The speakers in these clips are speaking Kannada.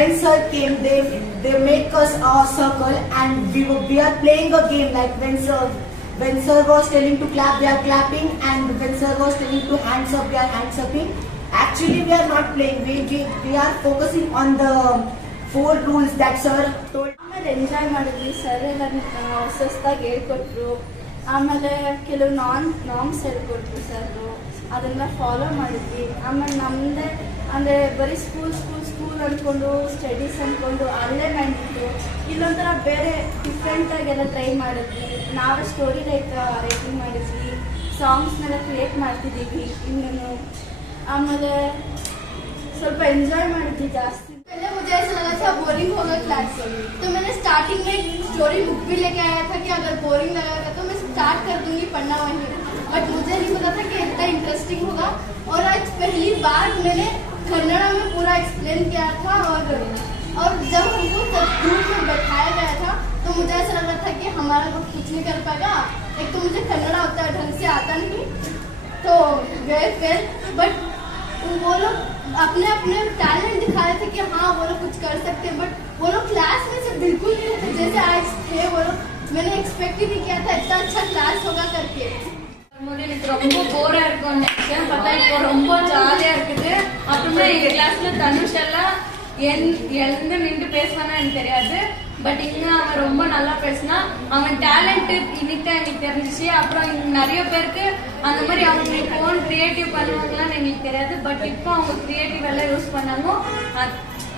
when sir came, they make us a circle and we are playing a game. Like when sir was telling to clap, we are clapping, and when sir was telling to hands up, we are hands upping. Actually, we are not playing. We are focusing on the 4 rules that sir told. ಆಮೇಲೆ ಎಂಜಾಯ್ ಮಾಡಿದ್ವಿ. ಸರ್ ಎಲ್ಲ ಹೊಸದಾಗಿ ಹೇಳ್ಕೊಟ್ರು. ಆಮೇಲೆ ಕೆಲವು ನಾರ್ಮ್ಸ್ ಹೇಳ್ಕೊಟ್ರು ಸರ್, ಅದನ್ನ ಫಾಲೋ ಮಾಡಿದ್ವಿ. ಆಮೇಲೆ ನಮ್ಮದೇ ಅಂದರೆ ಬರೀ ಸ್ಕೂಲ್ ಅಂದ್ಕೊಂಡು ಸ್ಟಡೀಸ್ ಅಂದ್ಕೊಂಡು ಅಲ್ಲೇ ಮಾಡಿದ್ದು. ಇಲ್ಲೊಂಥರ ಬೇರೆ ಡಿಫ್ರೆಂಟಾಗೆಲ್ಲ ಟ್ರೈ ಮಾಡಿದ್ವಿ. ನಾವೇ ಸ್ಟೋರಿ ರೈಟಿಂಗ್ ಮಾಡಿದ್ವಿ, ಸಾಂಗ್ಸ್ನೆಲ್ಲ ಕ್ರಿಯೇಟ್ ಮಾಡ್ತಿದ್ದೀವಿ ಇನ್ನೂ. ಆಮೇಲೆ ಸ್ವಲ್ಪ ಎಂಜಾಯ್ ಮಾಡಿದ್ವಿ ಜಾಸ್ತಿ. पहले मुझे ऐसा लगा था बोरिंग होगा क्लास, तो मैंने स्टार्टिंग में स्टोरी बुक भी लेके आया था कि अगर बोरिंग लगेगा तो मैं स्टार्ट कर दूंगी पढ़ना वहीं, बट मुझे नहीं पता था कि इतना इंटरेस्टिंग होगा। और आज पहली बार मैंने कन्नड़ा में पूरा एक्सप्लेन किया था, और जब हमको ग्रुप में बैठाया गया था तो मुझे ऐसा लग रहा था कि हमारा ग्रुप कुछ नहीं कर पाएगा। एक तो मुझे कन्नड़ा उतना ढंग से आता नहीं, तो वेल बट वो लोग अपने अपने टैलेंट दिखाए थे कि हाँ वो लोग कुछ कर सकते हैं, बट वो लोग क्लास में से बिल्कुल नहीं रहते जैसे आज थे वो लोग। मैंने एक्सपेक्ट ही नहीं किया था इतना अच्छा क्लास होगा करके। ரொம்ப போரா இருக்கும் நினைச்சேன், பார்த்தா இப்போ ரொம்ப ஜாலியா இருக்குது. அப்புறமா எங்க கிளாஸ்ல தனுஷ் எல்லாம் எங்க நின்று பேசுவானா எனக்கு தெரியாது, பட் இங்க அவன் ரொம்ப நல்லா பேசினா. அவன் டேலண்ட் இன்னைக்கு தான் எனக்கு தெரிஞ்சிச்சு. அப்புறம் இங்க நிறைய பேருக்கு அந்த மாதிரி அவங்க ஃபோன் கிரியேட்டிவ் பண்ணுவாங்களான்னு எங்களுக்கு தெரியாது, பட் இப்போ அவங்க கிரியேட்டிவ் எல்லாம் யூஸ் பண்ணாங்க.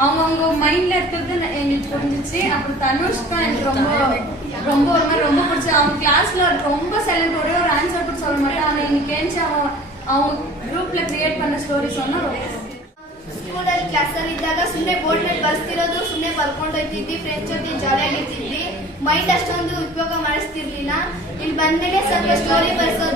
அவங்க மைண்ட்ல இருக்கிறது எங்களுக்கு புரிஞ்சிச்சு. அப்புறம் தனுஷ் தான் எனக்கு ரொம்ப ரொம்ப பிடிச்சி. அவன் கிளாஸ்ல ரொம்ப சைலண்ட், ஒரே ஒரு ஆன்சர் கூட சொல்ல மாட்டான். அவன் இன்னைக்கு ஏஞ்சி அவங்க ಗ್ರೂಪ್ல ಕ್ರಿಯೇಟ್ பண்ண ಸ್ಟೋರಿ சொன்னா ரொம்ப ಸ್ಕೂಲಲ್ಲಿ ಕ್ಲಾಸಲ್ಲಿ ಇದ್ದಾಗ ಸುಮ್ಮನೆ ಬೋರ್ಡ್ ಮೇಲೆ ಬರ್ತಿರೋದು, ಸುಮ್ಮನೆ ಬರ್ಕೊಂಡು ಹೋಗ್ತಿದ್ವಿ, ಫ್ರೆಂಡ್ಸ್ ಜೊತೆ ಜಾಲಿಯಾಗಿರ್ತಿದ್ವಿ, ಮೈಂಡ್ ಅಷ್ಟೊಂದು ಉಪಯೋಗ ಮಾಡಿಸ್ತಿರ್ಲಿಲ್ಲ. ಇಲ್ಲಿ ಬಂದ್ಮೇಲೆ ಸ್ವಲ್ಪ ಸ್ಟೋರಿ ಬರ್ಸೋದು